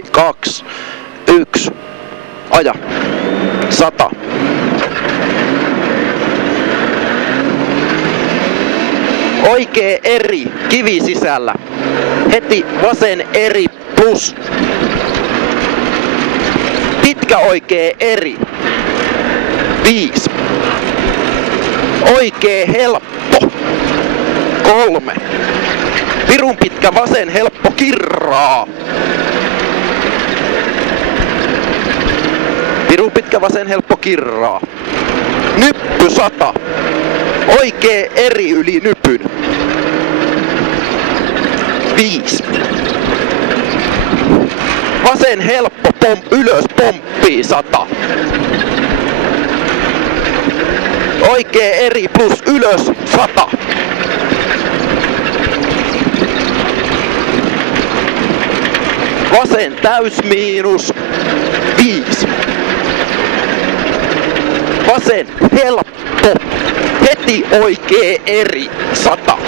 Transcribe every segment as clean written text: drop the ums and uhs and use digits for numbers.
2, 1, aja. 100. Oikee eri, kivi sisällä. Heti vasen eri plus. Pitkä oikee eri. 5. Oikee helppo. 3. Pirun pitkä vasen helppo kirraa. Pirun pitkä vasen helppo kirraa. Nyppy 100. Oikee eri yli nypyn. 5. Vasen helppo ylös pomppii 100. Oikee eri plus ylös 100. Vasen täys miinus 5. Vasen helppo. Heti oikee eri 100.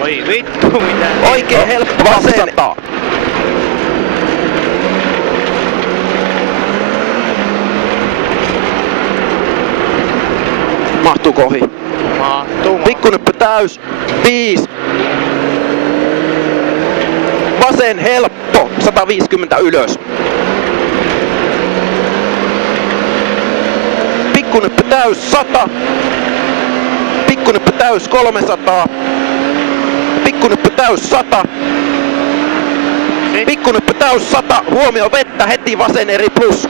Oi vittu mitä. Oikee helppo vasen 100. Mahtuuko ohi? Mahtuu. Pikkunyppy täys 5. Vasen helppo 150 ylös. Pikkunyppy täys 100. Pikkunyppy täys 300. Pikkunyppy täys 100. Pikkunyppy täys 100. Huomio vettä heti vasen eri plus.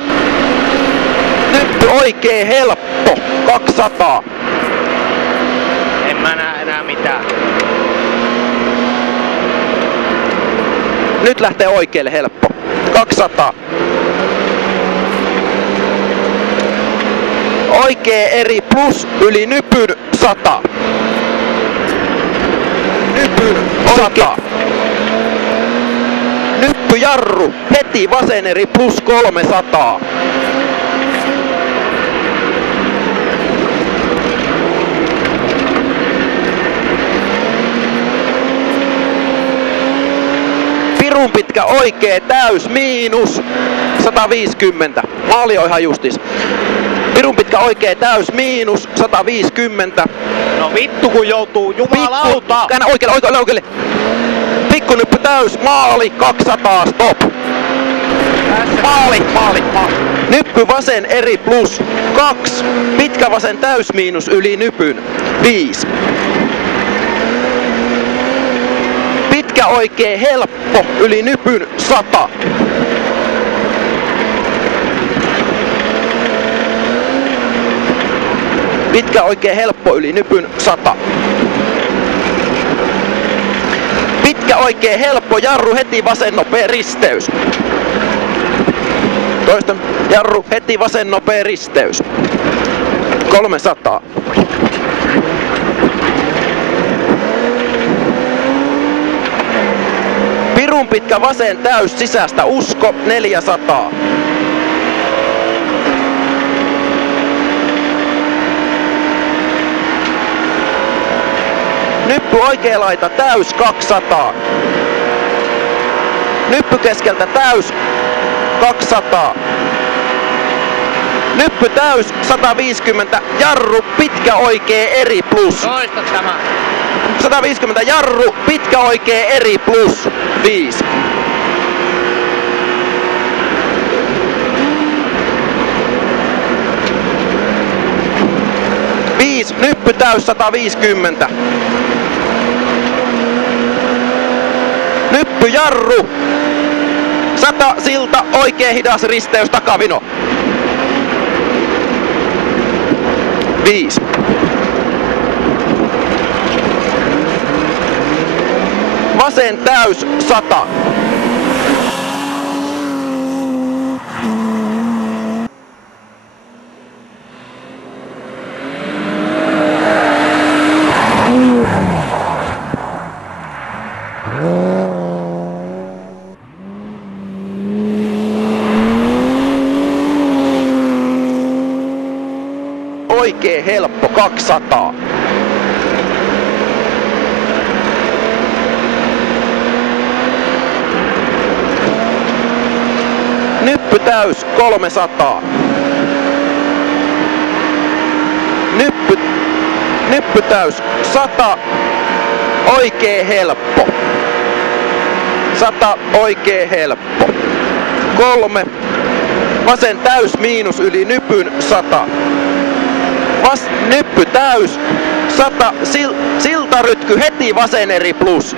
Nyppy oikee helppo 200. En mä näe enää mitään. Nyt lähtee oikealle helppo. 200. Oikee eri plus yli nypyn 100. Nypyn 100. Nyppy jarru heti vasen eri plus 300. Pirun pitkä oikee täys miinus 150. Maali on ihan justis. Pirun pitkä oikee täys miinus 150. No vittu kun joutuu jumalauta. Käännä oikealle. Pikkunyppy täys maali 200 stop. Maali. Nyppy vasen eri plus 2. Pitkä vasen täys miinus yli nypyn 5. Pitkä oikee helppo yli nypyn 100. Pitkä oikee helppo yli nypyn 100. Pitkä oikee helppo jarru heti vasen nopea risteys. Toista jarru heti vasen nopea risteys. 300. Pirun pitkä vasen täys sisästä usko 400. Nyppy oikea laita täys 200. Nyppy keskeltä täys 200. Nyppy täys 150. Jarru pitkä oikea eri plus. Toista tämä. 150 jarru pitkä oikea eri plus 5. Nyppy täys 150. Nyppy jarru 100 silta oikee hidas risteys takavino. 5. Vasen täys 100. Oikee helppo 200. Nyppy täys 300. Nyppy täys 100. Oikee helppo. 100 oikee helppo. 3. Vasen täys miinus yli nypyn 100. Nyppy täys 100. Siltarytky heti vasen eri plus.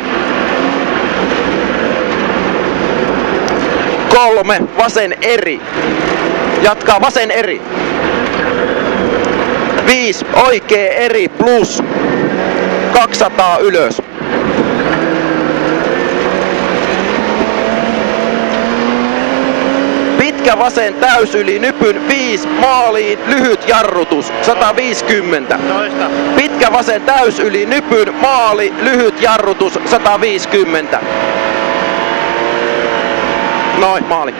3. Vasen eri. Jatkaa vasen eri. 5. Oikee eri plus. 200 ylös. Pitkä vasen täys yli nypyn 5 maaliin lyhyt jarrutus 150. Toista. Pitkä vasen täys yli nypyn maali lyhyt jarrutus 150. Noin, maali.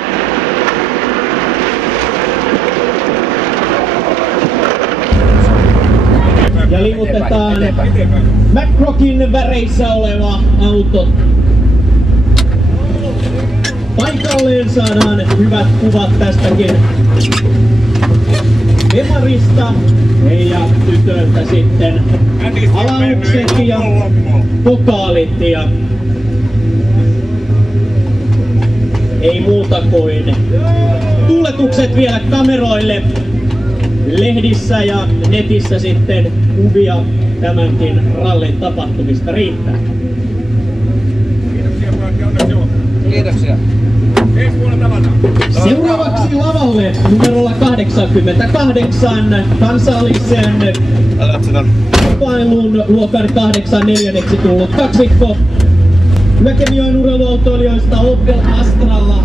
Ja limutetaan McRockin väreissä oleva auto. Paikalleen saadaan hyvät kuvat tästäkin Emarista ja tytöltä sitten alaukset ja pokaalit ja ei muuta kuin tuuletukset vielä kameroille. Lehdissä ja netissä sitten kuvia tämänkin rallin tapahtumista riittää. Kiitoksia. Seuraavaksi lavalle numerolla 88 kansallisen kilpailun luokan 8 neljänneksi tullut kaksikko Yläkemijoen urheiluautoilijoista Opel Astralla